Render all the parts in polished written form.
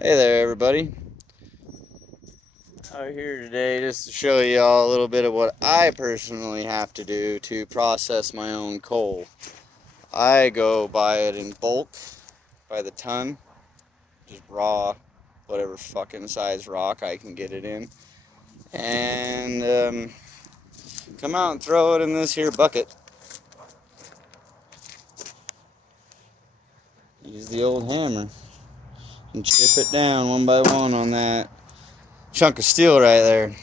Hey there, everybody. I'm here today just to show you all a little bit of what I personally have to do to process my own coal. I go buy it in bulk, by the ton, just raw, whatever fucking size rock I can get it in, and come out and throw it in this here bucket. Use the old hammer and chip it down one by one on that chunk of steel right there.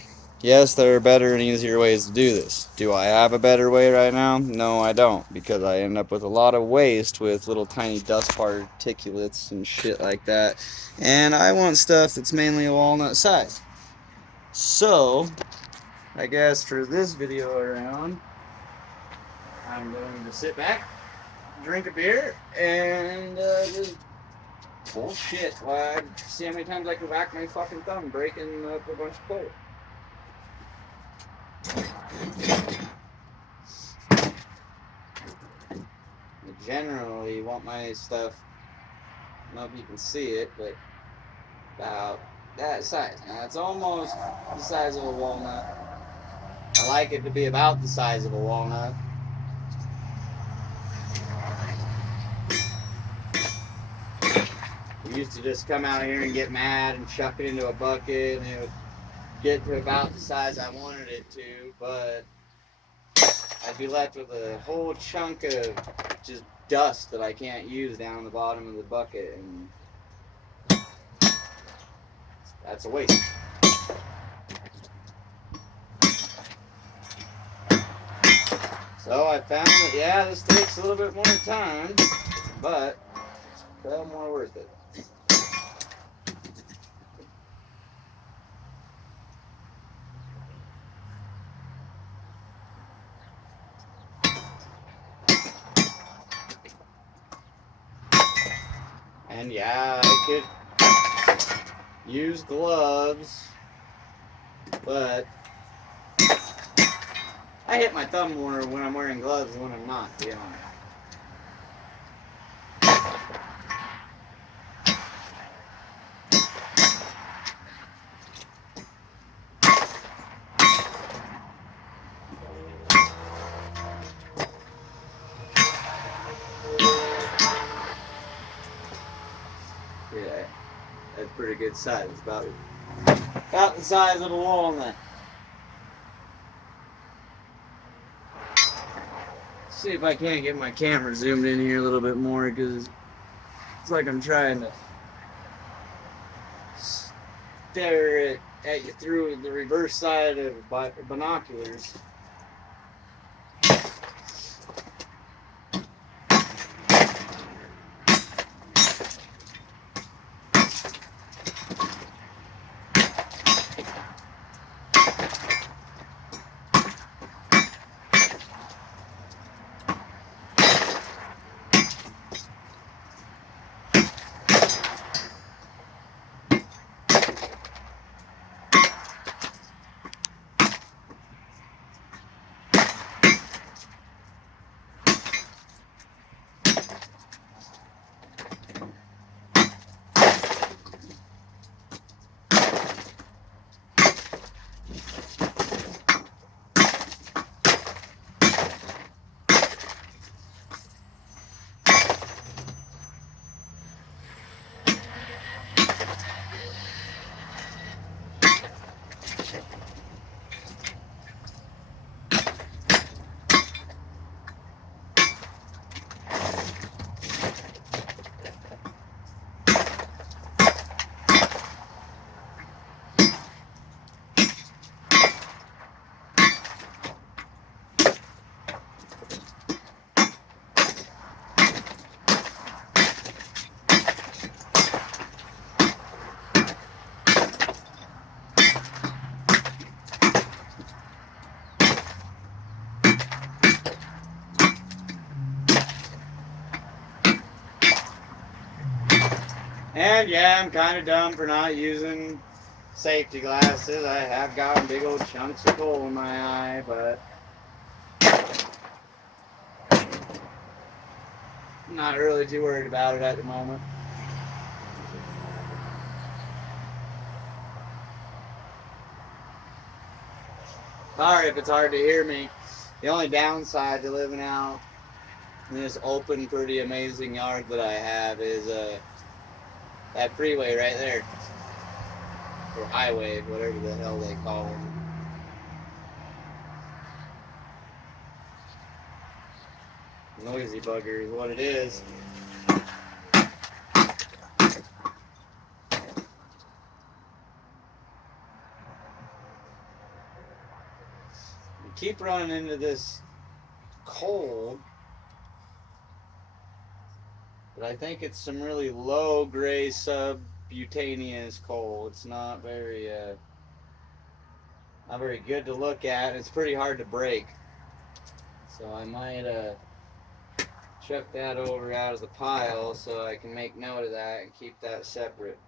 Yes, there are better and easier ways to do this. Do I have a better way right now? No, I don't, because I end up with a lot of waste with little tiny dust particulates and shit like that. And I want stuff that's mainly a walnut size. So, I guess for this video around, I'm going to sit back, drink a beer, and just bullshit. Why? See how many times I can whack my fucking thumb breaking up a bunch of coal. I generally want my stuff, I don't know if you can see it, but about that size. Now it's almost the size of a walnut. I like it to be about the size of a walnut. I used to just come out here and get mad and chuck it into a bucket and it would get to about the size I wanted it to, but I'd be left with a whole chunk of just dust that I can't use down the bottom of the bucket, and that's a waste. So I found that, yeah, this takes a little bit more time, but it's well more worth it. And yeah, I could use gloves, but I hit my thumb more when I'm wearing gloves than when I'm not, to be honest. Yeah, that's pretty good size. It's about the size of a walnut. See if I can't get my camera zoomed in here a little bit more, because it's like I'm trying to stare at you through the reverse side of binoculars. And yeah, I'm kind of dumb for not using safety glasses. I have gotten big old chunks of coal in my eye, but I'm not really too worried about it at the moment. Sorry if it's hard to hear me. The only downside to living out in this open, pretty amazing yard that I have is that freeway right there. Or highway, whatever the hell they call them. Noisy bugger is what it is. We keep running into this coal, but I think it's some really low grade subbutaneous coal. It's not very good to look at. It's pretty hard to break. So I might chuck that over out of the pile so I can make note of that and keep that separate.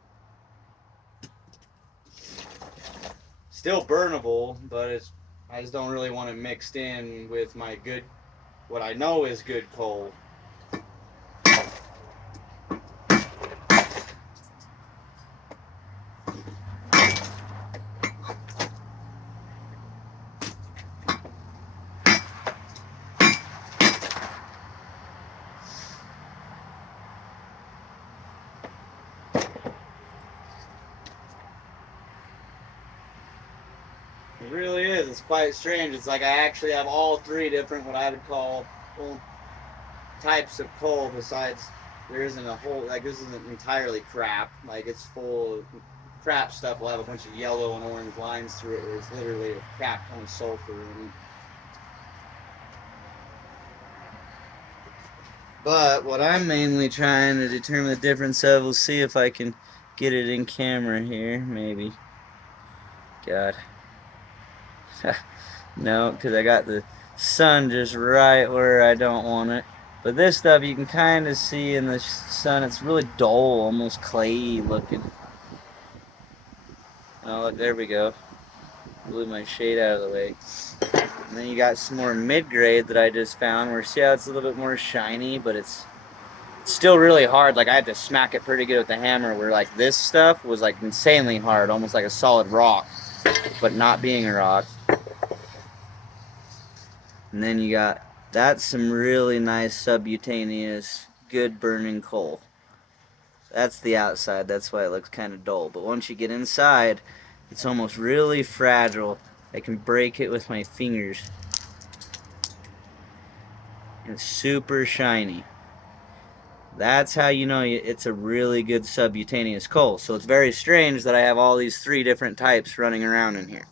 Still burnable, but I just don't really want it mixed in with my good, what I know is good coal. It really is. It's quite strange. It's like I actually have all three different, what I would call, well, types of coal. Besides, there isn't a whole, like, this isn't entirely crap. Like, it's full of crap stuff. Will have a bunch of yellow and orange lines through it where it's literally a crap ton of sulfur in it. But what I'm mainly trying to determine the difference of, we'll see if I can get it in camera here, maybe. God. No, because I got the sun just right where I don't want it. But this stuff you can kind of see in the sun. It's really dull, almost clayey looking. Oh, look, there we go. Blew my shade out of the way. And then you got some more mid-grade that I just found where, see how it's a little bit more shiny, but it's still really hard. Like, I had to smack it pretty good with the hammer, where like this stuff was like insanely hard, almost like a solid rock, but not being a rock. And then you got, that's some really nice subcutaneous, good burning coal. That's the outside, that's why it looks kind of dull. But once you get inside, it's almost really fragile. I can break it with my fingers. And it's super shiny. That's how you know it's a really good subcutaneous coal. So it's very strange that I have all these three different types running around in here.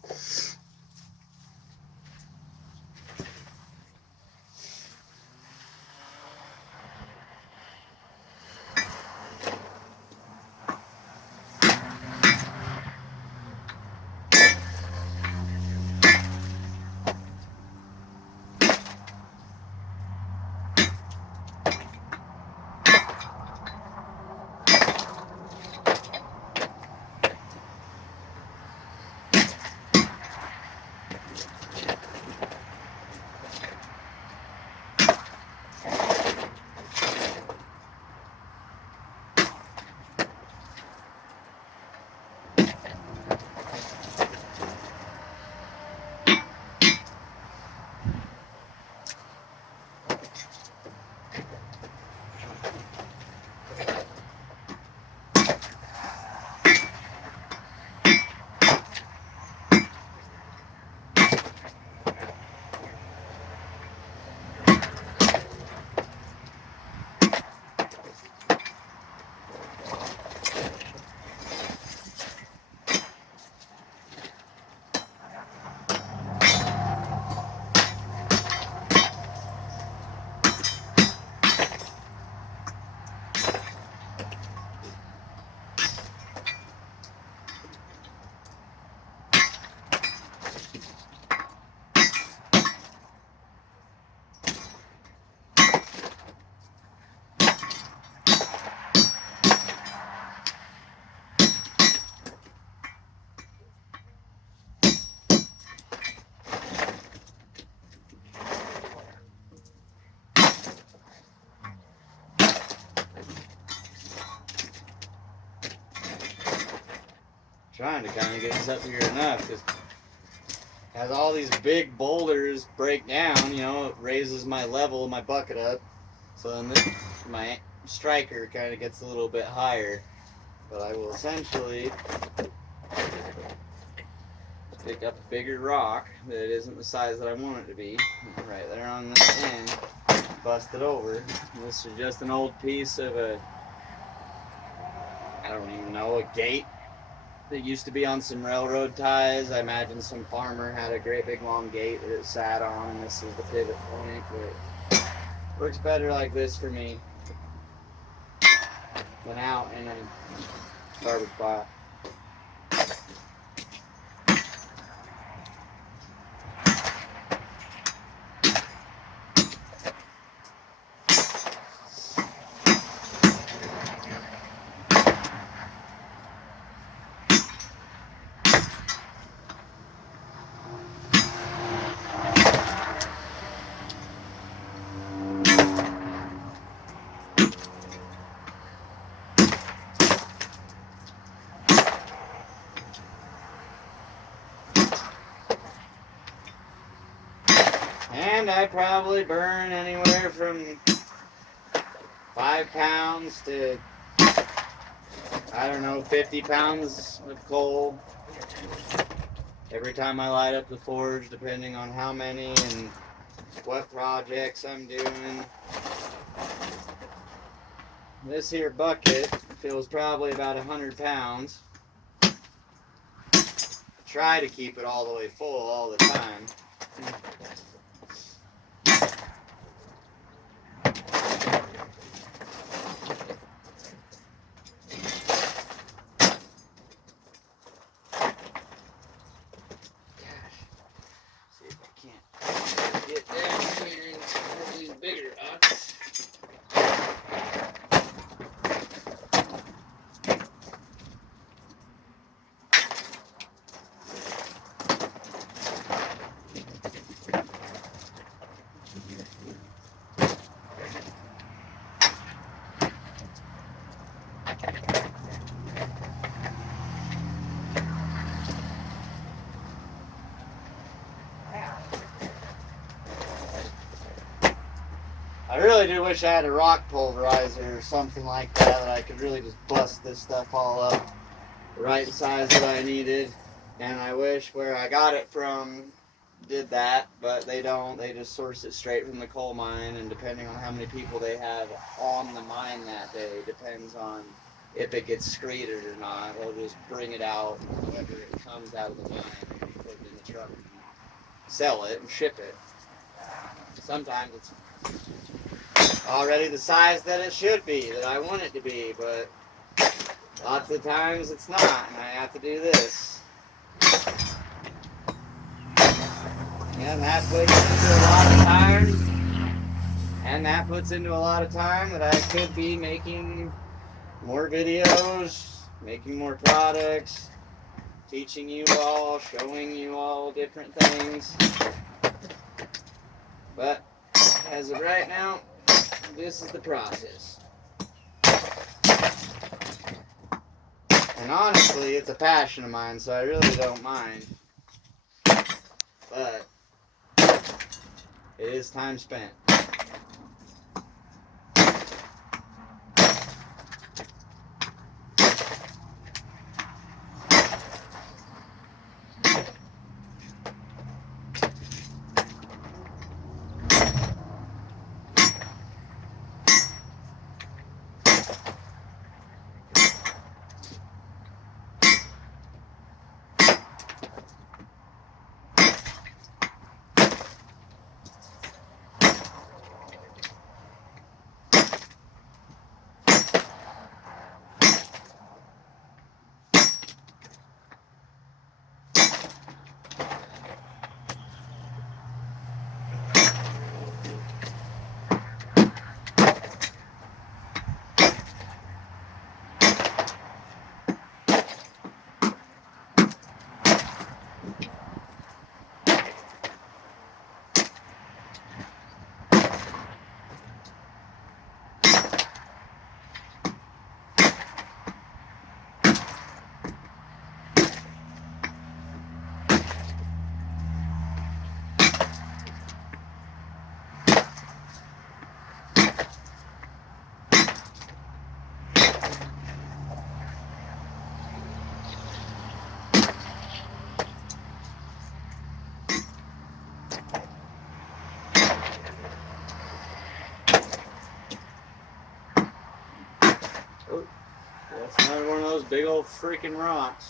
Trying to kind of get this up here enough, because as all these big boulders break down, you know, it raises my level of my bucket up. So then my striker kind of gets a little bit higher. But I will essentially pick up a bigger rock that isn't the size that I want it to be, right there on this end, bust it over. This is just an old piece of I don't even know, a gate that used to be on some railroad ties. I imagine some farmer had a great big long gate that it sat on, and this is the pivot point, but works better like this for me than out in a garbage pile. And I probably burn anywhere from 5 pounds to, I don't know, 50 pounds of coal every time I light up the forge, depending on how many and what projects I'm doing. This here bucket fills probably about 100 pounds. Try to keep it all the way full all the time. Get down here and some of these bigger rocks. I really do wish I had a rock pulverizer or something like that I could really just bust this stuff all up the right size that I needed. And I wish where I got it from did that, but they don't. They just source it straight from the coal mine, and depending on how many people they have on the mine that day, depends on if it gets screeded or not. They'll just bring it out whenever it comes out of the mine and put it in the truck and sell it and ship it. Sometimes it's already the size that it should be, that I want it to be, but lots of times it's not, and I have to do this. And that puts into a lot of time, and that puts into a lot of time that I could be making more videos, making more products, teaching you all, showing you all different things. But as of right now, this is the process. And honestly, it's a passion of mine, so I really don't mind. But it is time spent. That's another one of those big old freaking rocks.